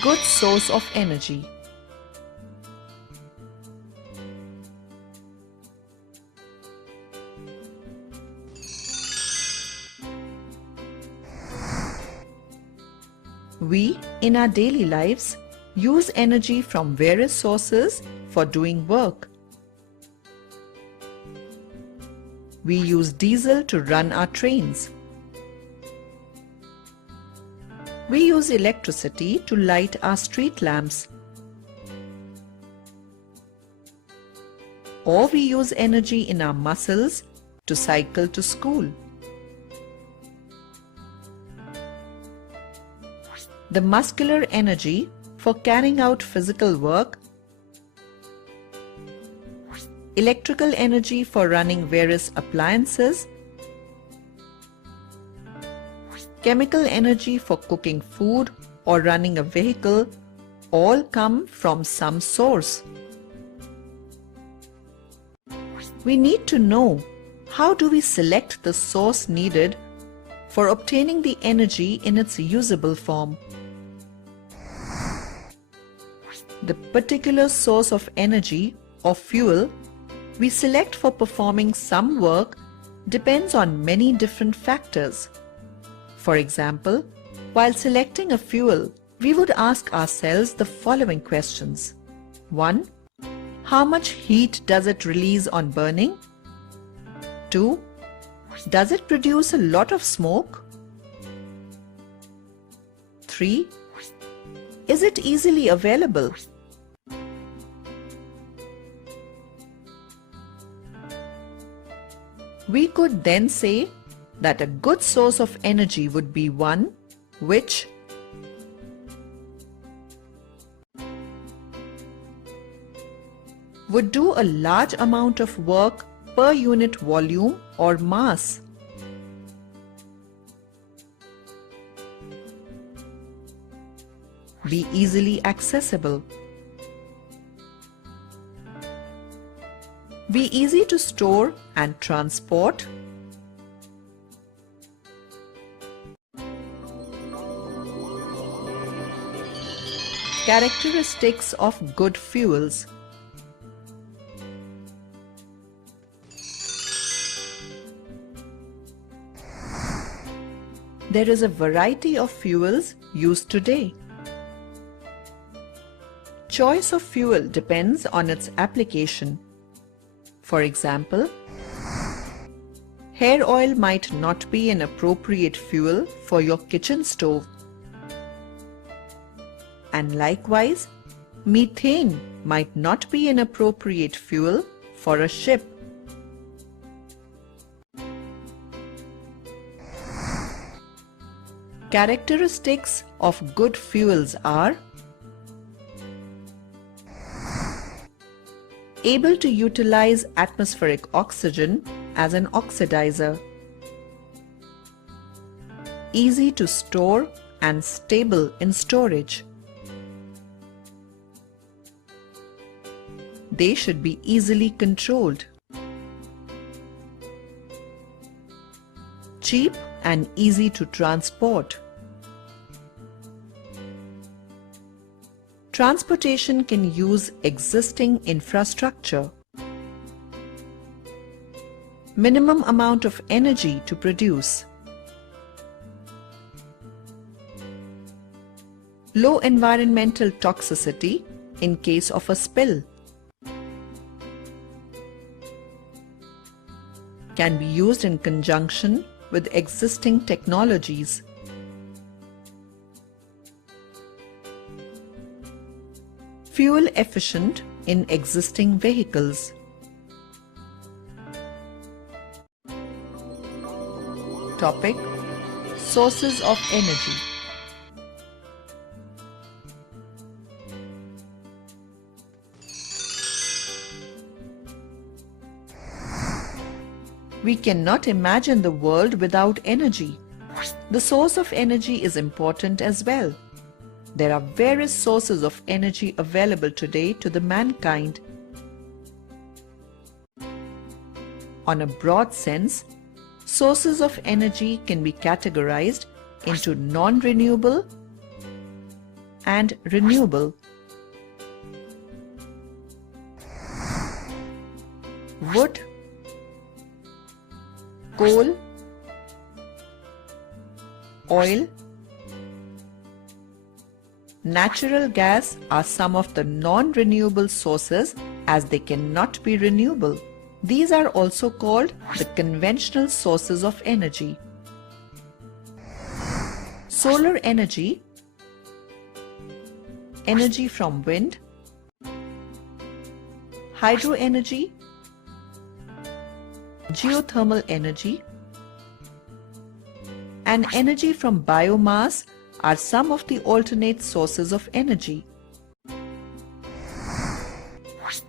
Good source of energy. We, in our daily lives, use energy from various sources for doing work. We use diesel to run our trains. We use electricity to light our street lamps. Or we use energy in our muscles to cycle to school. The muscular energy for carrying out physical work, electrical energy for running various appliances, chemical energy for cooking food or running a vehicle all come from some source. We need to know how do we select the source needed for obtaining the energy in its usable form. The particular source of energy or fuel we select for performing some work depends on many different factors. For example, while selecting a fuel, we would ask ourselves the following questions. 1. How much heat does it release on burning? 2. Does it produce a lot of smoke? 3. Is it easily available? We could then say that a good source of energy would be one which would do a large amount of work per unit volume or mass. Be easily accessible. Be easy to store and transport. Characteristics of good fuels. There is a variety of fuels used today. Choice of fuel depends on its application. For example, hair oil might not be an appropriate fuel for your kitchen stove. And likewise, methane might not be an appropriate fuel for a ship. Characteristics of good fuels are able to utilize atmospheric oxygen as an oxidizer, easy to store and stable in storage. They should be easily controlled, cheap and easy to transport. Transportation can use existing infrastructure. Minimum amount of energy to produce. Low environmental toxicity in case of a spill. Can be used in conjunction with existing technologies. Fuel efficient in existing vehicles. Topic: Sources of energy. We cannot imagine the world without energy. The source of energy is important as well. There are various sources of energy available today to the mankind. On a broad sense, sources of energy can be categorized into non-renewable, and renewable. Wood, coal, oil, natural gas are some of the non-renewable sources as they cannot be renewable. These are also called the conventional sources of energy. Solar energy, energy from wind, hydro energy, geothermal energy, and energy from biomass are some of the alternate sources of energy.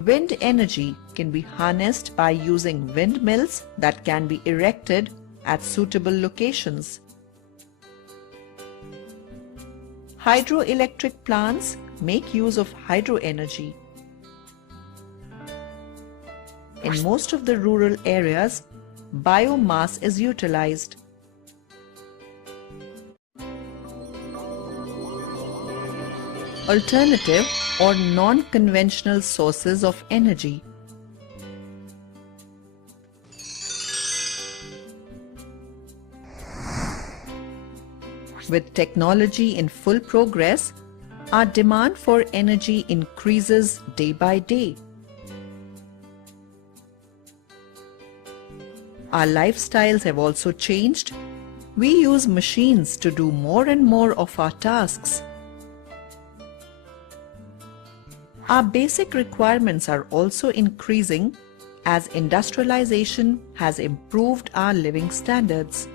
Wind energy can be harnessed by using windmills that can be erected at suitable locations. Hydroelectric plants make use of hydro energy. In most of the rural areas, biomass is utilized. Alternative or non-conventional sources of energy. With technology in full progress, our demand for energy increases day by day. Our lifestyles have also changed. We use machines to do more and more of our tasks. Our basic requirements are also increasing as industrialization has improved our living standards.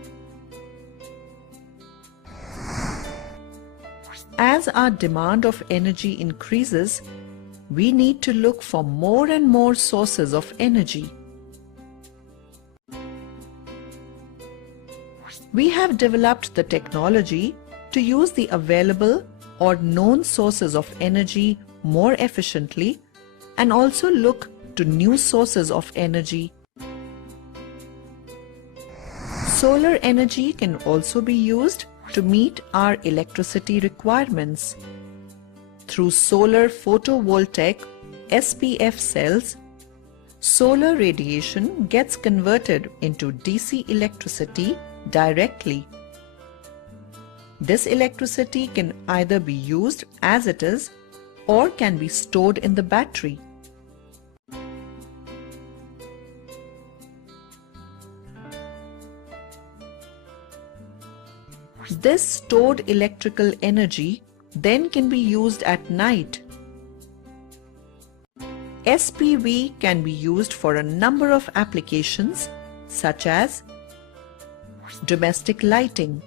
As our demand of energy increases, we need to look for more and more sources of energy. We have developed the technology to use the available or known sources of energy more efficiently and also look to new sources of energy. Solar energy can also be used to meet our electricity requirements. Through solar photovoltaic SPF cells, solar radiation gets converted into DC electricity directly. This electricity can either be used as it is or can be stored in the battery. This stored electrical energy then can be used at night. SPV can be used for a number of applications such as domestic lighting,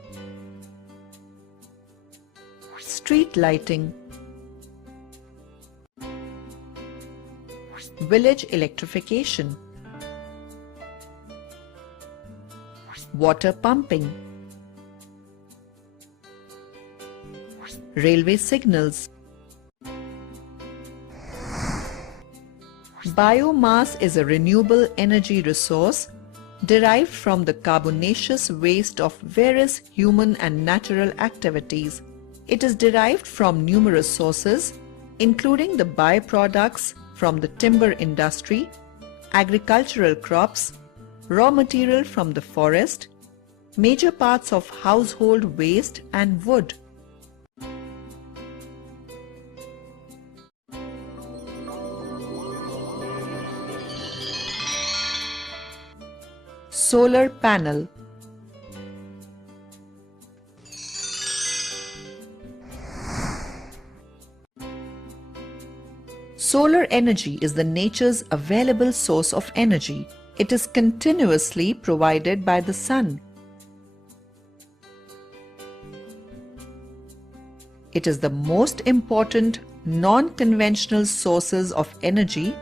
street lighting, village electrification, water pumping, railway signals. Biomass is a renewable energy resource derived from the carbonaceous waste of various human and natural activities. It is derived from numerous sources, including the byproducts from the timber industry, agricultural crops, raw material from the forest, major parts of household waste and wood. Solar panel. Solar energy is the nature's available source of energy. It is continuously provided by the sun. It is the most important non-conventional sources of energy.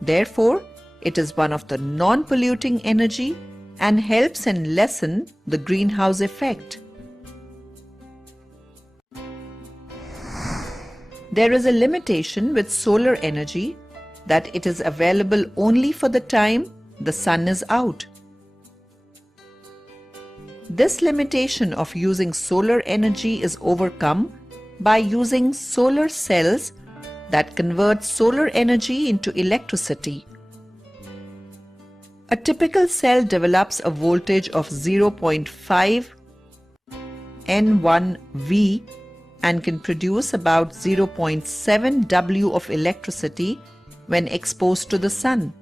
Therefore, it is one of the non-polluting energy and helps in lessen the greenhouse effect. There is a limitation with solar energy that it is available only for the time the sun is out. This limitation of using solar energy is overcome by using solar cells that convert solar energy into electricity. A typical cell develops a voltage of 0.5 N1V and can produce about 0.7 W of electricity when exposed to the sun.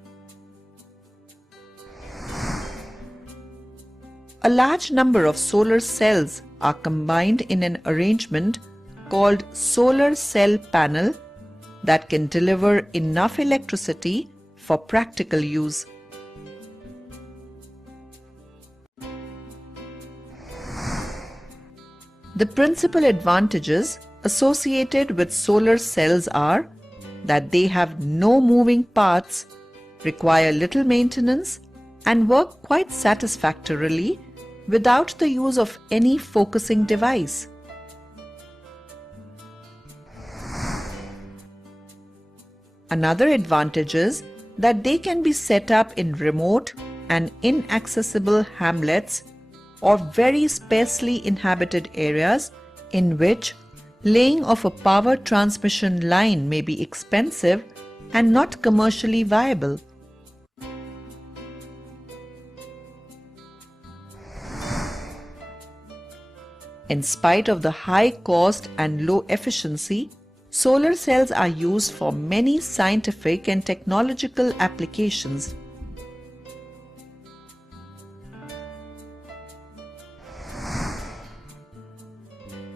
A large number of solar cells are combined in an arrangement called solar cell panel that can deliver enough electricity for practical use. The principal advantages associated with solar cells are that they have no moving parts, require little maintenance, and work quite satisfactorily without the use of any focusing device. Another advantage is that they can be set up in remote and inaccessible hamlets or very sparsely inhabited areas in which laying of a power transmission line may be expensive and not commercially viable. In spite of the high cost and low efficiency, solar cells are used for many scientific and technological applications.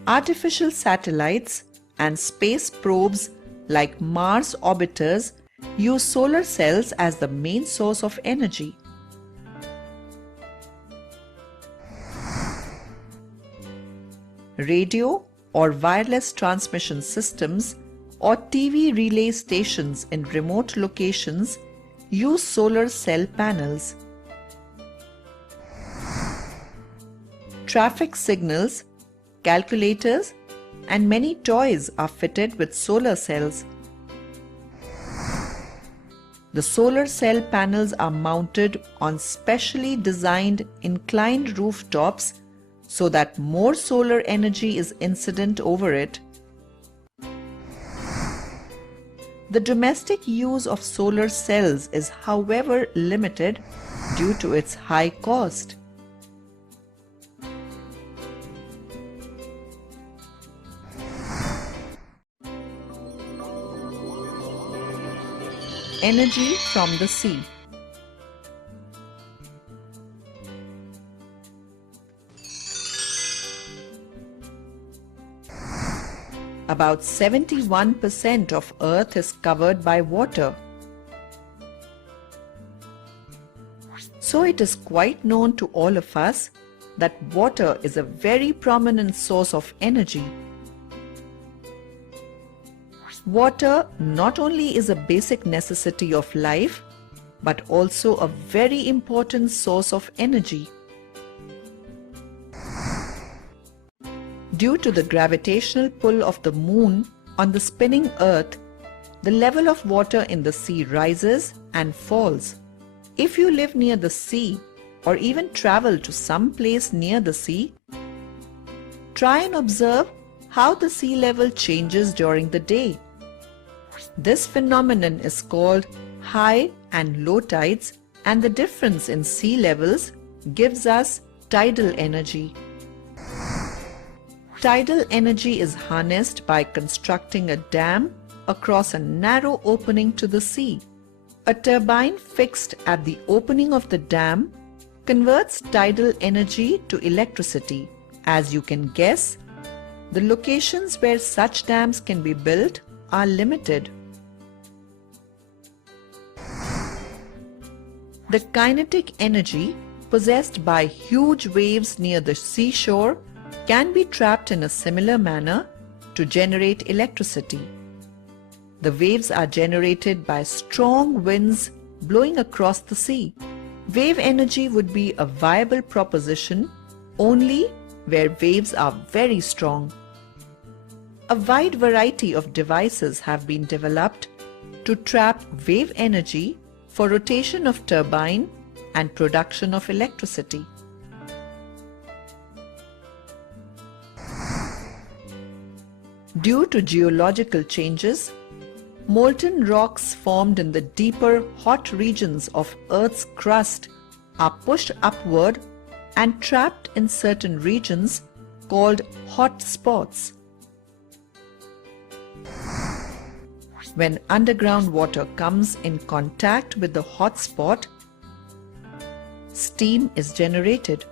Artificial satellites and space probes like Mars orbiters use solar cells as the main source of energy. Radio or wireless transmission systems or TV relay stations in remote locations use solar cell panels. Traffic signals, calculators, and many toys are fitted with solar cells. The solar cell panels are mounted on specially designed inclined rooftops so that more solar energy is incident over it. The domestic use of solar cells is, however, limited due to its high cost. Energy from the sea. About 71% of Earth is covered by water. So it is quite known to all of us that water is a very prominent source of energy. Water not only is a basic necessity of life, but also a very important source of energy. Due to the gravitational pull of the moon on the spinning earth, the level of water in the sea rises and falls. If you live near the sea or even travel to some place near the sea, try and observe how the sea level changes during the day. This phenomenon is called high and low tides, and the difference in sea levels gives us tidal energy. Tidal energy is harnessed by constructing a dam across a narrow opening to the sea. A turbine fixed at the opening of the dam converts tidal energy to electricity. As you can guess, the locations where such dams can be built are limited. The kinetic energy possessed by huge waves near the seashore can be trapped in a similar manner to generate electricity. The waves are generated by strong winds blowing across the sea. Wave energy would be a viable proposition only where waves are very strong. A wide variety of devices have been developed to trap wave energy for rotation of turbine and production of electricity. Due to geological changes, molten rocks formed in the deeper hot regions of Earth's crust are pushed upward and trapped in certain regions called hot spots. When underground water comes in contact with the hot spot, steam is generated.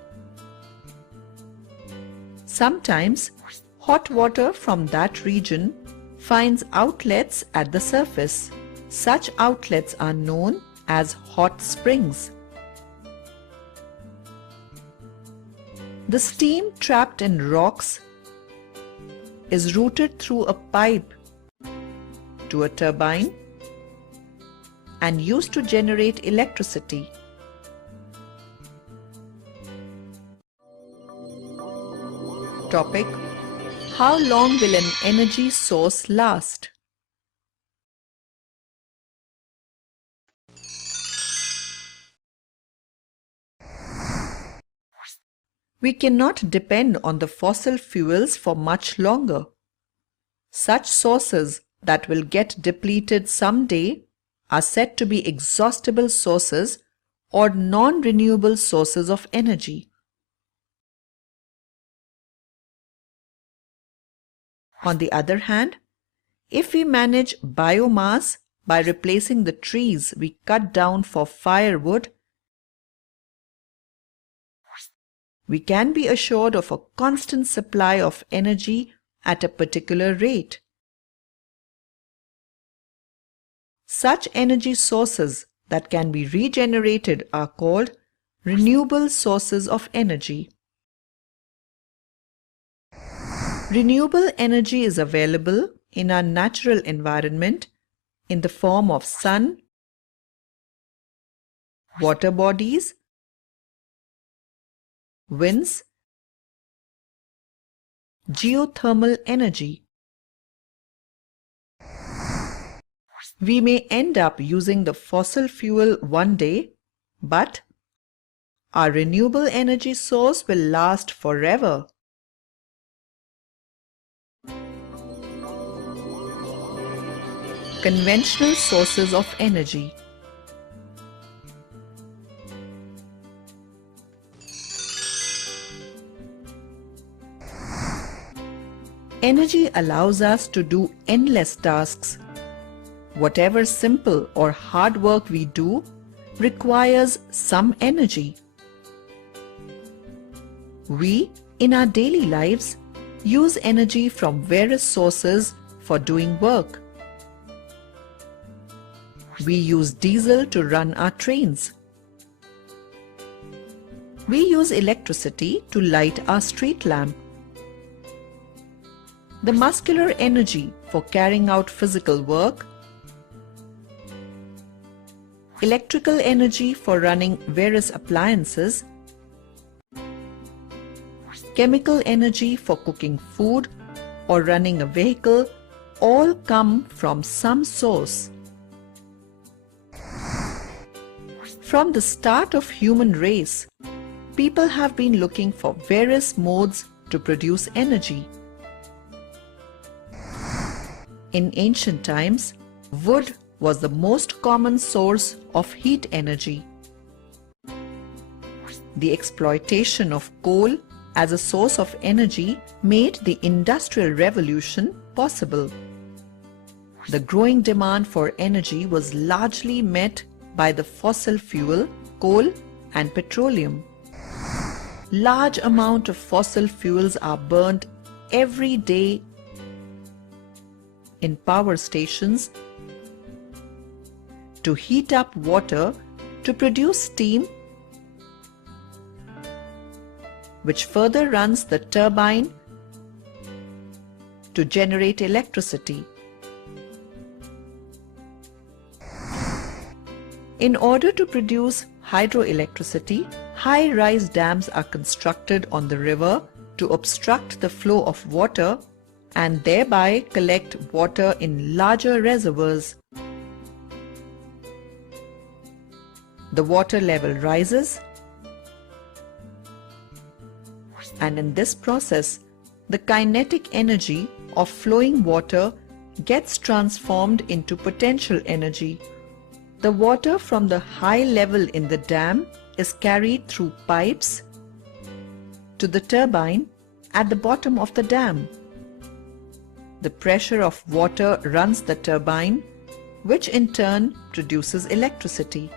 Sometimes, hot water from that region finds outlets at the surface. Such outlets are known as hot springs. The steam trapped in rocks is routed through a pipe to a turbine and used to generate electricity. Topic: How long will an energy source last? We cannot depend on the fossil fuels for much longer. Such sources that will get depleted someday are said to be exhaustible sources or non-renewable sources of energy. On the other hand, if we manage biomass by replacing the trees we cut down for firewood, we can be assured of a constant supply of energy at a particular rate. Such energy sources that can be regenerated are called renewable sources of energy. Renewable energy is available in our natural environment in the form of sun, water bodies, winds, geothermal energy. We may end up using the fossil fuel one day, but our renewable energy source will last forever. Conventional sources of energy. Energy allows us to do endless tasks. Whatever simple or hard work we do requires some energy. We, in our daily lives, use energy from various sources for doing work. We use diesel to run our trains. We use electricity to light our street lamp. The muscular energy for carrying out physical work, electrical energy for running various appliances, chemical energy for cooking food or running a vehicle all come from some source. From the start of human race, people have been looking for various modes to produce energy. In ancient times, wood was the most common source of heat energy. The exploitation of coal as a source of energy made the Industrial Revolution possible. The growing demand for energy was largely met by the fossil fuel, coal and petroleum. Large amount of fossil fuels are burnt every day in power stations to heat up water to produce steam, which further runs the turbine to generate electricity. In order to produce hydroelectricity, high-rise dams are constructed on the river to obstruct the flow of water and thereby collect water in larger reservoirs. The water level rises, and in this process, the kinetic energy of flowing water gets transformed into potential energy. The water from the high level in the dam is carried through pipes to the turbine at the bottom of the dam. The pressure of water runs the turbine, which in turn produces electricity.